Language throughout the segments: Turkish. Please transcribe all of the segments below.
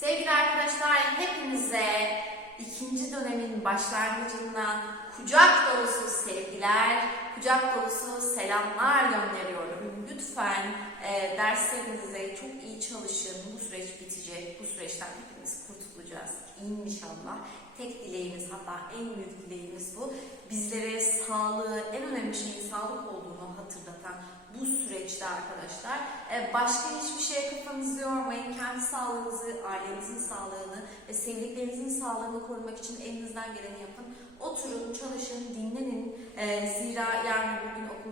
Sevgili arkadaşlar hepinize ikinci dönemin başlangıcından kucak dolusu sevgiler, kucak dolusu selamlar gönderiyorum. Lütfen e, derslerinize çok iyi çalışın. Bu süreç bitecek. Bu süreçten hepimiz kurtulacağız. İnşallah. Tek dileğimiz hatta en büyük dileğimiz bu. Bizlere sağlığı, en önemli şeyin sağlık olduğunu hatırlatan bu süreçte arkadaşlar e, başka hiçbir şeye kafanızı yormayın. Kendi sağlığınızı, ailenizin sağlığını ve sevdiklerinizin sağlığını korumak için elinizden geleni yapın. Oturun, çalışın, dinlenin. E, zira yarın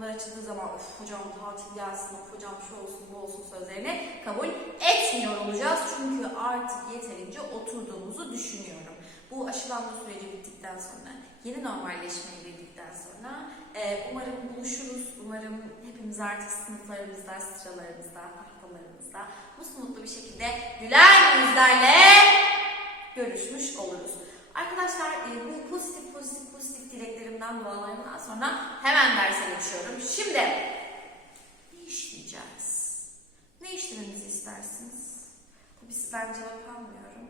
bugün okullar açıldığı zaman of hocam tatil gelsin, of hocam şu olsun bu olsun sözlerini kabul etmiyor olacağız. Çünkü artık yeterince oturduğumuzu düşünüyorum. Bu aşılanma süreci bittikten sonra, yeni normalleşmeye girdikten sonra e, umarım buluşuruz. Umarım hepimiz artık sınıflarımızda, sıralarımızda, tahtalarımızda mutlu bir şekilde güler yüzlerle. Arkadaşlar e, bu pozitif pozitif pozitif dileklerimden dualarımdan sonra hemen derse geçiyorum. Şimdi ne işleyeceğiz? Ne işlememizi istersiniz? Tabii ben cevap almıyorum.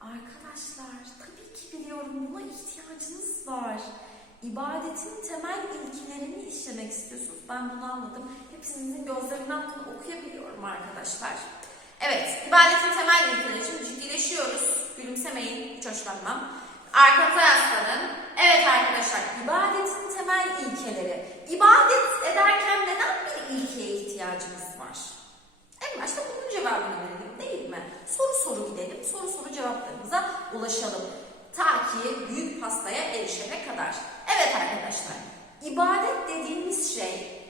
Arkadaşlar tabii ki biliyorum buna ihtiyacınız var. İbadetin temel ilkelerini işlemek istiyorsunuz. Ben bunu anladım. Hepinizin gözlerinden bunu okuyabiliyorum arkadaşlar. Evet, ibadetin temel ilkeleri. Şimdi ciddileşiyoruz. Gülümsemeyin, hiç hoşlanmam. Arkanıza yaslanın. Evet arkadaşlar, ibadetin temel ilkeleri. İbadet ederken neden bir ilkeye ihtiyacımız var? En başta bunun cevabını verelim değil mi? Soru soru gidelim, soru soru cevaplarımıza ulaşalım. Ta ki büyük pastaya erişene kadar. Evet arkadaşlar, ibadet dediğimiz şey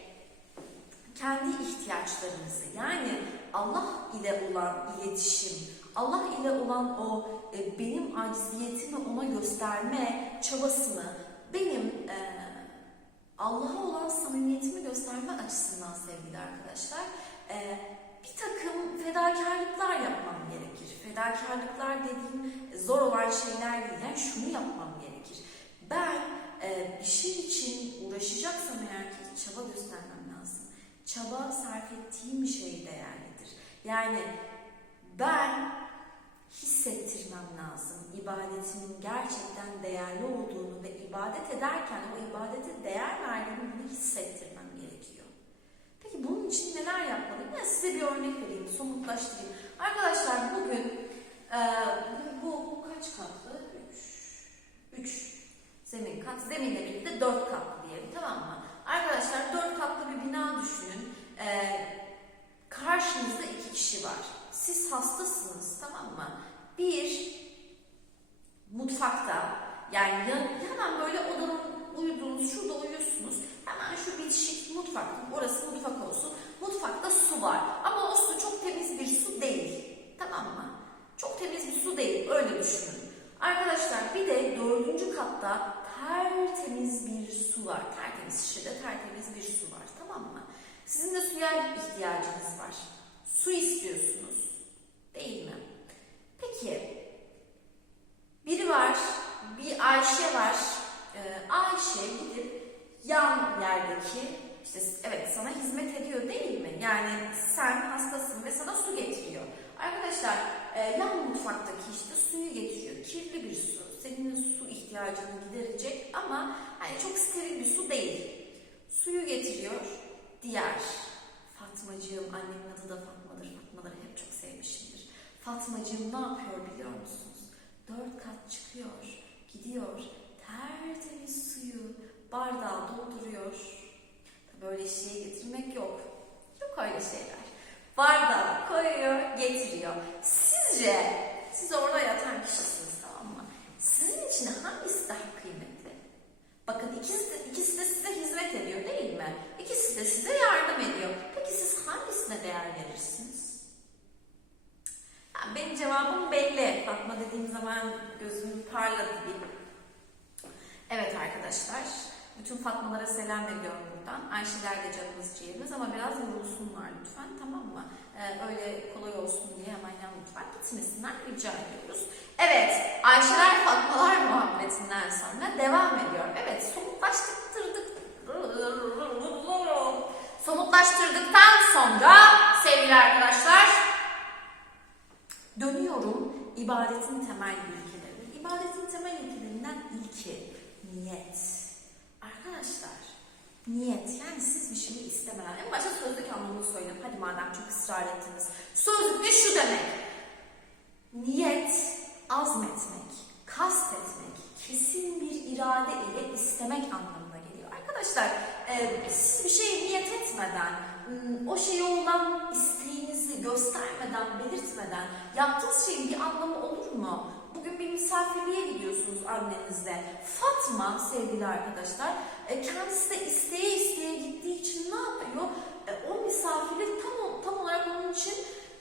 kendi ihtiyaçlarımızı yani Allah ile olan iletişim, Allah ile olan o e, benim acziyetimi ona gösterme çabasını, benim e, Allah'a olan samimiyetimi gösterme açısından sevgili arkadaşlar e, bir takım fedakarlıklar yapmam gerekir. Fedakarlıklar dediğim zor olan şeyler değil. Yani şunu yapmam gerekir. Ben e, bir şey için uğraşacaksam eğer ki çaba göstermem lazım. Çaba sarf ettiğim şey değerlidir. Yani ben hissettirmem lazım. İbadetimin gerçekten değerli olduğunu ve ibadet ederken o ibadete değer verdiğimi bunu hissettirmem gerekiyor. Peki bunun için neler yapmalıyım? Ben size bir örnek vereyim, somutlaştırayım. Arkadaşlar bugün e, bu, bu kaç katlı? 3. 3 zemin kat. Zeminle birlikte 4 katlı diyelim tamam mı? Arkadaşlar 4 katlı bir bina düşünün. E, karşınızda iki kişi var. Siz tamam mı? Bir mutfakta yani yan, hemen böyle odanın uyuduğunuz şurada uyuyorsunuz. Hemen şu bitişik mutfak, orası mutfak olsun. Mutfakta su var ama o su çok temiz bir su değil. Tamam mı? Çok temiz bir su değil öyle düşünün. Arkadaşlar bir de dördüncü katta tertemiz bir su var. Tertemiz şişede tertemiz bir su var tamam mı? Sizin de suya ihtiyacınız var. Su istiyorsunuz. Değil mi? Peki biri var, bir Ayşe var. Ee, Ayşe gidip yan yerdeki işte evet sana hizmet ediyor değil mi? Yani sen hastasın ve sana su getiriyor. Arkadaşlar e, yan mutfaktaki işte suyu getiriyor. Kirli bir su. Senin su ihtiyacını giderecek ama hani çok steril bir su değil. Suyu getiriyor. Diğer Fatmacığım, annemin adı da Fatma'dır. Fatmaları hep çok sevmişimdir. Fatmacığım ne yapıyor biliyor musunuz? Dört kat çıkıyor, gidiyor, tertemiz suyu bardağa dolduruyor. Böyle şeye getirmek yok. Yok öyle şeyler. Bardağa koyuyor, getiriyor. Sizce siz orada yatan kişisiniz tamam mı? Sizin için hangisi daha kıymetli? Bakın ikisi de, ikisi de size hizmet ediyor değil mi? İkisi de size yardım ediyor. Peki siz hangisine değer verirsiniz? Yani benim cevabım belli. Fatma dediğim zaman gözüm parladı bir. Evet arkadaşlar. Bütün Fatmalara selam ediyorum buradan. Ayşeler de canımız ciğerimiz ama biraz yorulsunlar lütfen tamam mı? Ee, öyle kolay olsun diye hemen yan lütfen gitmesinler rica ediyoruz. Evet Ayşeler Fatmalar muhabbetinden sonra devam ediyor. Evet somutlaştırdık. Somutlaştırdıktan sonra sevgili arkadaşlar dönüyorum ibadetin temel ilkeleri. İbadetin temel ilkelerinden ilki niyet. Arkadaşlar niyet yani siz bir şeyi istemeden en başta sözlük anlamını söyleyeyim. Hadi madem çok ısrar ettiniz. Sözlükte şu demek. Niyet azmetmek, kastetmek, kesin bir irade ile istemek anlamına geliyor. Arkadaşlar e, siz bir şeye niyet etmeden, o şeye olan isteğinizi göstermeden, belirtmeden yaptığınız şeyin bir anlamı olur mu? Bugün bir misafirliğe gidiyorsunuz annenizle. Fatma sevgili arkadaşlar e, kendisi de isteye isteye gittiği için ne yapıyor? E, o misafirlik tam, tam olarak onun için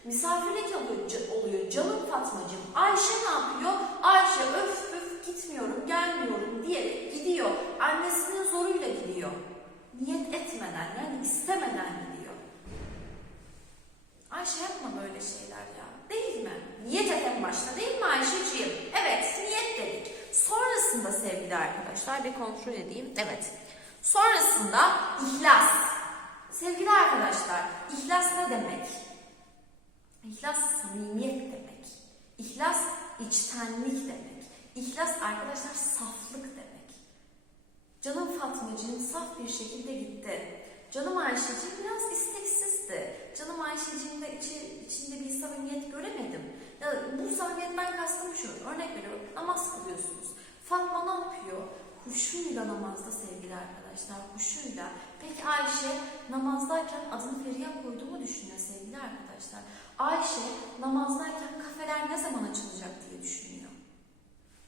misafirlik oluyor, oluyor. Canım Fatmacığım. Ayşe ne yapıyor? Ayşe öf öf gitmiyorum, gelmiyorum diyerek gidiyor. Annesinin zoruyla gidiyor. Niyet etmeden yani istemeden gidiyor. Ayşe yapma böyle şeyler ya. Değil mi? Niyet et en başta değil mi Ayşeciğim? Evet, niyet dedik. Sonrasında sevgili arkadaşlar bir kontrol edeyim. Evet. Sonrasında ihlas. Sevgili arkadaşlar, ihlas ne demek? İhlas samimiyet demek. İhlas içtenlik demek. İhlas arkadaşlar saflık demek. Canım Fatmacığım saf bir şekilde gitti. Canım Ayşeciğim biraz isteksizdi. Canım Ayşeciğim de içi, içinde bir samimiyet göremedim. Ya bu samimiyetten kastım şu. Örnek veriyorum namaz kılıyorsunuz. Fatma ne yapıyor? Huşuyla namazda sevgili arkadaşlar. Huşuyla. Peki Ayşe namazdayken adını Feriha koyduğumu düşünüyor sevgili arkadaşlar. Ayşe namazdayken kafeler ne zaman açılacak diye düşünüyor.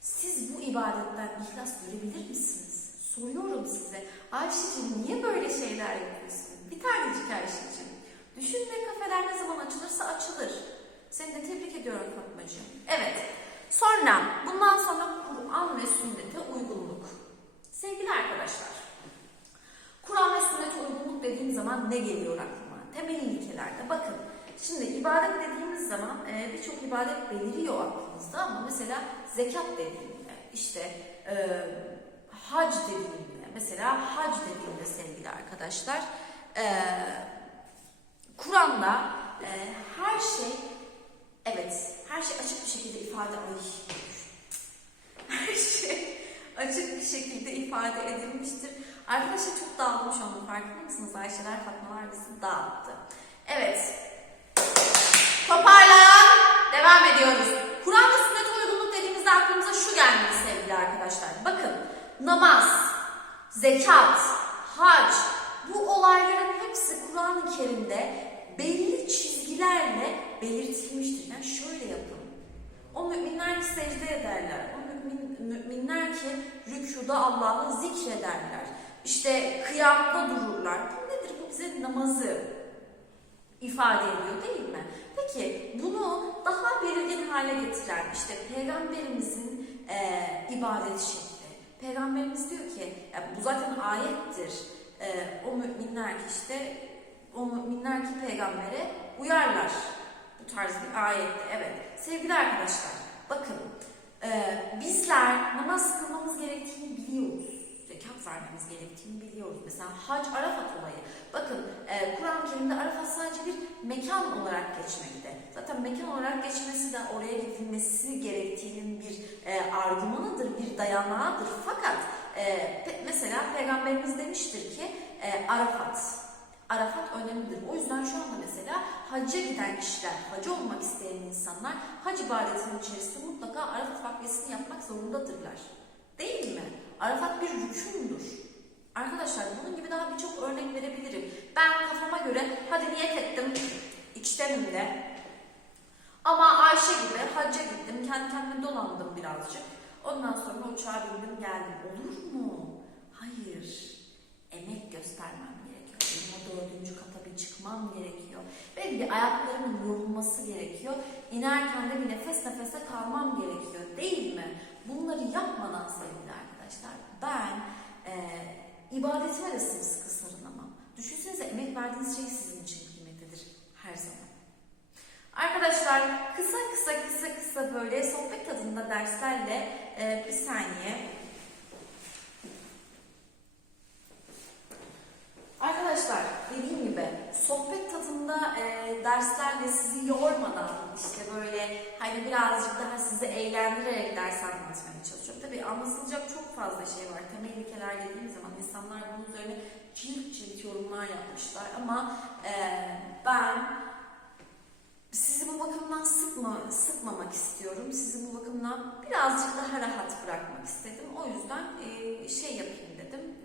Siz bu ibadetten ihlas görebilir misiniz? Soruyorum size. Ayşe'cim niye böyle şeyler yapıyorsun? Bir tanecik Ayşe'cim. Düşün ve kafeler ne açılırsa açılır. Seni de tebrik ediyorum Fatmacığım. Evet. Sonra bundan sonra Kur'an ve sünnete uygunluk. Sevgili arkadaşlar. Kur'an ve sünnete uygunluk dediğim zaman ne geliyor aklıma? Temel ilkelerde bakın. Şimdi ibadet dediğimiz zaman e, birçok ibadet beliriyor aklımızda ama mesela zekat dediğimde işte e, hac dediğimde mesela hac dediğimde sevgili arkadaşlar e, Kur'an'da e, her şey evet her şey açık bir şekilde ifade ay her şey açık bir şekilde ifade edilmiştir. Arkadaşlar çok dağılmış onu farkında mısınız? Ayşeler Fatmalar bizi dağıttı. Evet. Toparlan. Devam ediyoruz. Kur'an ve sünnete uygunluk dediğimizde aklımıza şu gelmeli sevgili arkadaşlar. Bakın namaz, zekat, hac bu olayların hepsi Kur'an-ı Kerim'de belli çizgilerle belirtilmiştir. Yani şöyle yapın. O müminler ki secde ederler. O mümin, müminler ki rükuda Allah'ı zikrederler. İşte kıyamda dururlar. Bu nedir? Bu bize namazı ifade ediyor değil mi? Peki bunu daha belirgin hale getiren işte peygamberimizin e, ibadet şekli. Peygamberimiz diyor ki bu zaten ayettir. E, o müminler ki işte o müminler peygambere uyarlar. Bu tarz bir ayette. Evet. Sevgili arkadaşlar bakın e, bizler namaz kılmamız gerektiğini biliyoruz. Zekat vermemiz gerektiğini biliyoruz. Mesela hac Arafat olayı. Bakın e, Kur'an-ı Kerim'de Arafat sadece bir mekan olarak geçmekte. Zaten mekan olarak geçmesi de oraya gidilmesi gerektiğinin bir e, argümanıdır, bir dayanağıdır. Fakat e, pe- mesela Peygamberimiz demiştir ki e, Arafat. Arafat önemlidir. O yüzden şu anda mesela hacca giden kişiler, hacı olmak isteyen insanlar hac ibadetinin içerisinde mutlaka Arafat vakfiyesini yapmak zorundadırlar. Değil mi? Arafat bir rükundur. Arkadaşlar bunun gibi daha birçok örnek verebilirim. Ben kafama göre hadi niyet ettim içtenim de. Ama Ayşe gibi hacca gittim, kendi kendime dolandım birazcık. Ondan sonra uçağa bindim geldim. Olur mu? Hayır. Emek göstermem Benim o dördüncü kata bir çıkmam gerekiyor. Ve bir ayaklarımın yorulması gerekiyor. İnerken de bir nefes nefese kalmam gerekiyor. Değil mi? Bunları yapmadan sevgili arkadaşlar ben e, ibadetime de sımsıkı sarılamam. Düşünsenize emek verdiğiniz şey sizin için kıymetlidir her zaman. Arkadaşlar kısa kısa kısa kısa böyle sohbet tadında derslerle e, bir saniye. Arkadaşlar dediğim gibi sohbet tadında e, derslerle sizi yormadan işte böyle hani birazcık daha sizi eğlendirerek ders anlatmaya çalışıyorum. Tabii anlatılacak çok fazla şey var. Temel ilkeler dediğim zaman insanlar bunun üzerine cilt cilt yorumlar yapmışlar ama e, ben sizi bu bakımdan sıkma, sıkmamak istiyorum. Sizi bu bakımdan birazcık daha rahat bırakmak istedim. O yüzden e, şey yapayım.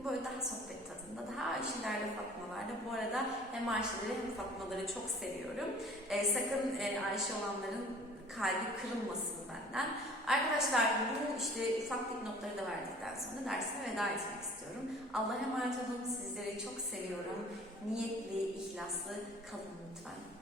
Böyle daha sohbet tadında, daha Ayşe'lerle, Fatma'larla. Bu arada hem Ayşe'leri hem Fatma'ları çok seviyorum. E, sakın e, Ayşe olanların kalbi kırılmasın benden. Arkadaşlar bu işte ufak dipnotları da verdikten sonra dersime veda etmek istiyorum. Allah'a emanet olun. Sizleri çok seviyorum. Niyetli, ihlaslı kalın lütfen.